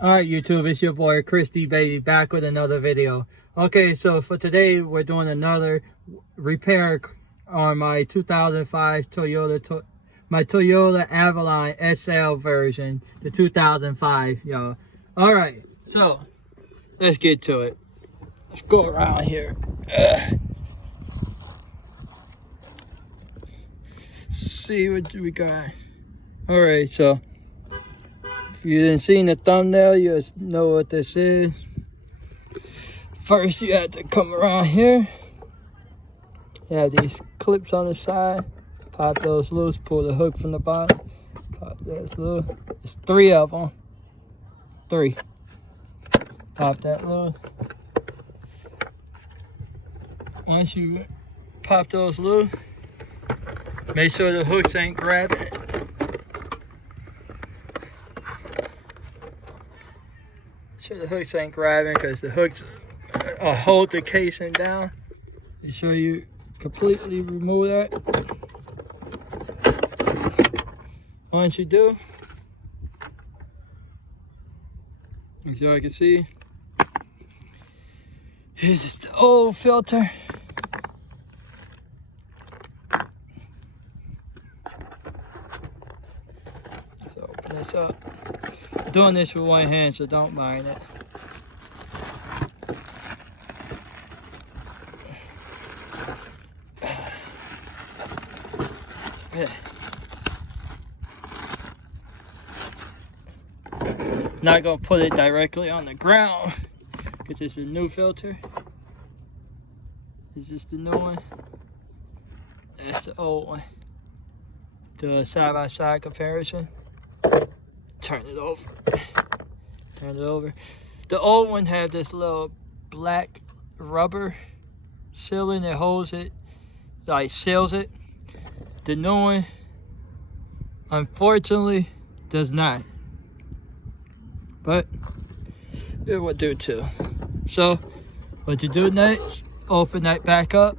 Alright YouTube, it's your boy Christy Baby back with another video. Okay, so for today we're doing another repair on my 2005 my Toyota Avalon SL version, the 2005, y'all. Alright, so let's get to it. Let's go around here. See what we got. Alright, so if you didn't see the thumbnail, you know what this is. First, you have to come around here. You have these clips on the side. Pop those loose, pull the hook from the bottom. Pop that loose. There's 3 of them. 3. Pop that loose. Once you pop those loose, make sure the hooks ain't grabbing it. Sure the hooks ain't grabbing, because the hooks hold the casing down. Make sure you completely remove that. Once you do, as y'all can see, here's the old filter. So open this up. I'm doing this with one hand, so don't mind it. Yeah. Not gonna put it directly on the ground because it's a new filter. Is this the new one? That's the old one. Do a side-by-side comparison. Turn it over. Turn it over. The old one had this little black rubber sealing that holds it, like seals it. The new one, unfortunately, does not. But it will do too. So what you do next, open that back up.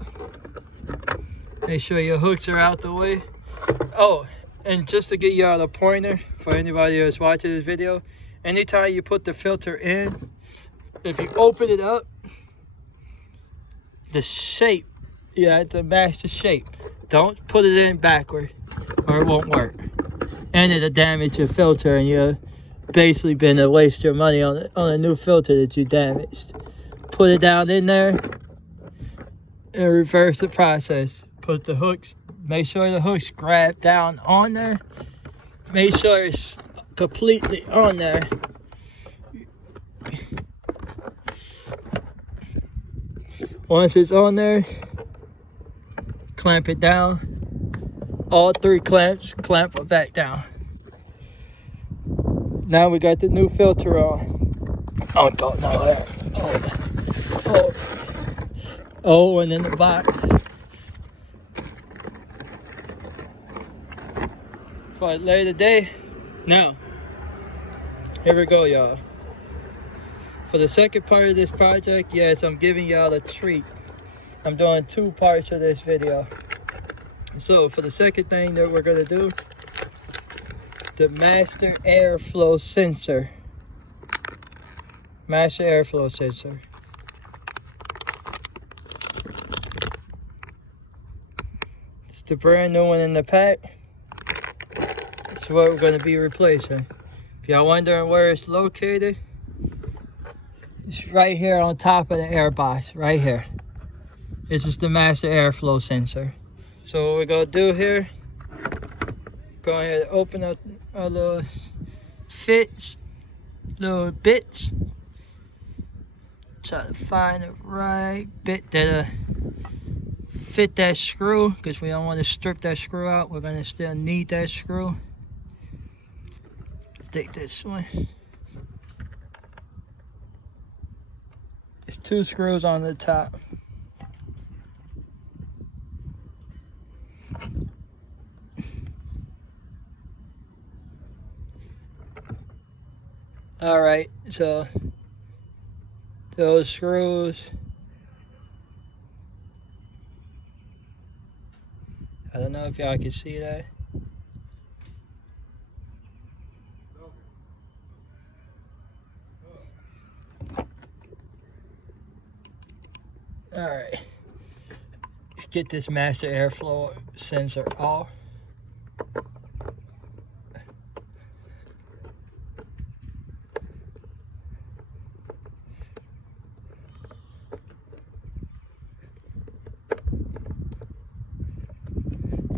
Make sure your hooks are out the way. Oh, and just to give y'all a pointer for anybody that's watching this video, anytime you put the filter in, if you open it up, the shape, you have to match the shape. Don't put it in backward or it won't work. And it'll damage your filter, and you've basically been to waste your money on a new filter that you damaged. Put it down in there and reverse the process. Put the hooks, make sure the hooks grab down on there. Make sure it's completely on there. Once it's on there, clamp it down. All 3 clamps, clamp it back down. Now we got the new filter on. Oh, don't know that. Oh, and in the box. For later day. Now, here we go, y'all. For the second part of this project, yes, I'm giving y'all a treat. I'm doing 2 parts of this video. So for the second thing that we're gonna do, the master airflow sensor. Master airflow sensor. It's the brand new one in the pack. It's what we're gonna be replacing. If y'all wondering where it's located, it's right here on top of the air box, right here. This is the master airflow sensor. So what we're gonna do here, go ahead and open up our little little bits. Try to find the right bit that'll fit that screw, because we don't want to strip that screw out. We're gonna still need that screw. Take this one. There's 2 screws on the top. Alright, so those screws, I don't know if y'all can see that. Alright. Get this master airflow sensor off.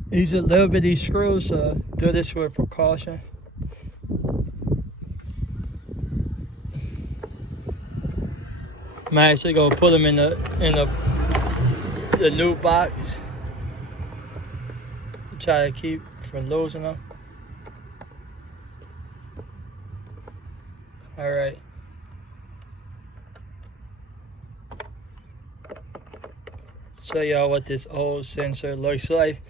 These are little bitty screws, so do this with precaution. I'm actually gonna put them in the new box. Try to keep from losing them. All right. Show y'all what this old sensor looks like,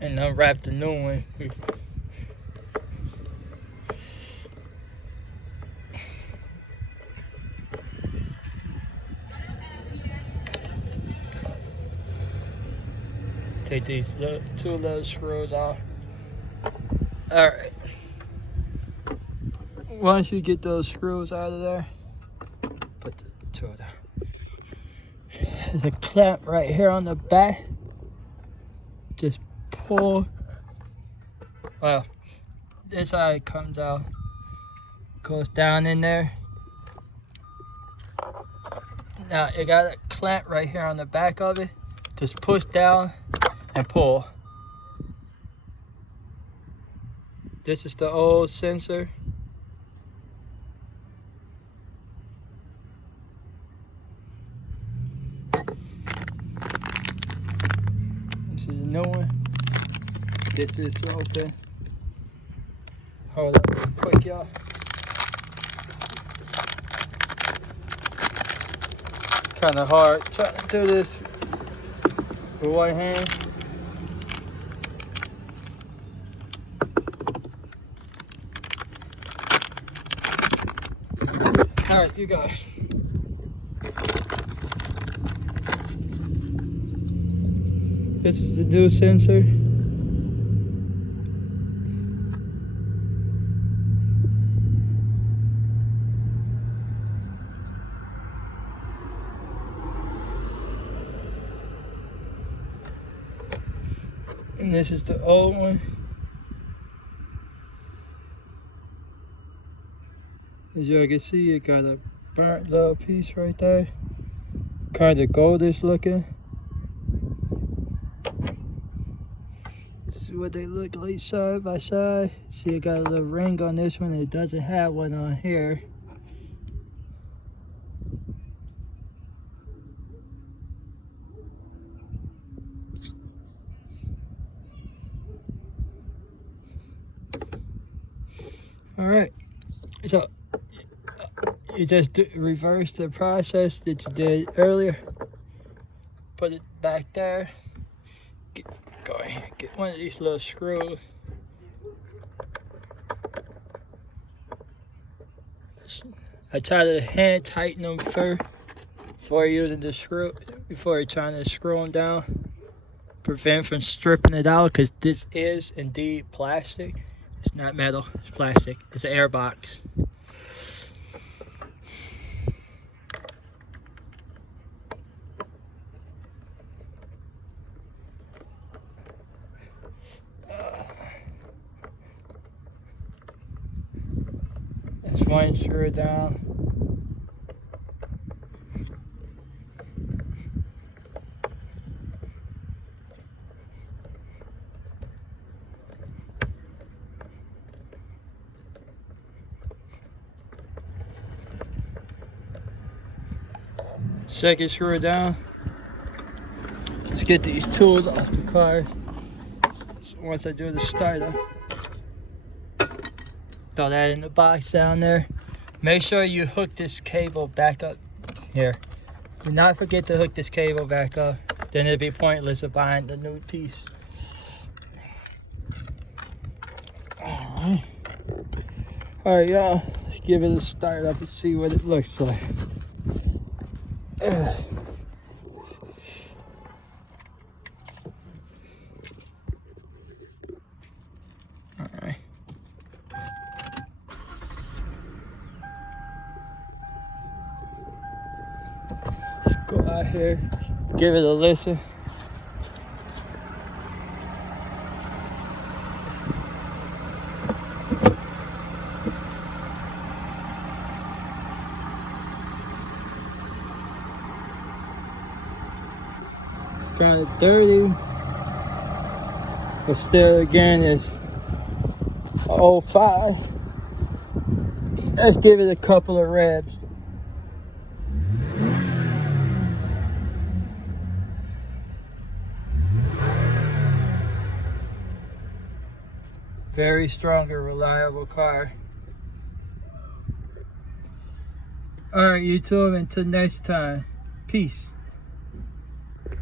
and unwrap the new one. Take these two little screws off. All right. Once you get those screws out of there, put the tool down. There's a clamp right here on the back. Just pull. Well, this is how it comes out. Goes down in there. Now it got a clamp right here on the back of it. Just push down and pull. This is the old sensor. This is a new one. Get this open. Hold up real quick, y'all. Kind of hard trying to do this with one hand. All right, you go. This is the new sensor. And this is the old one. As y'all can see, it got a burnt little piece right there. Kind of goldish looking. This is what they look like side by side. See, it got a little ring on this one. It doesn't have one on here. All right, so you just reverse the process that you did earlier. Put it back there. Go ahead, get one of these little screws. I try to hand tighten them first before using the screw, before you're trying to screw them down. Prevent from stripping it out, because this is indeed plastic. It's not metal, it's plastic. It's an air box. That's one screw down. Second screw down. Let's get these tools off the car. So once I do the starter, throw that in the box down there. Make sure you hook this cable back up here. Do not forget to hook this cable back up. Then it'd be pointless of buying the new piece. Alright, y'all. Let's give it a start up and see what it looks like. Alright. go out here, give it a listen. Kind of dirty, but still again is 05. Let's give it a couple of revs. Very strong and reliable car. Alright YouTube, until next time, peace.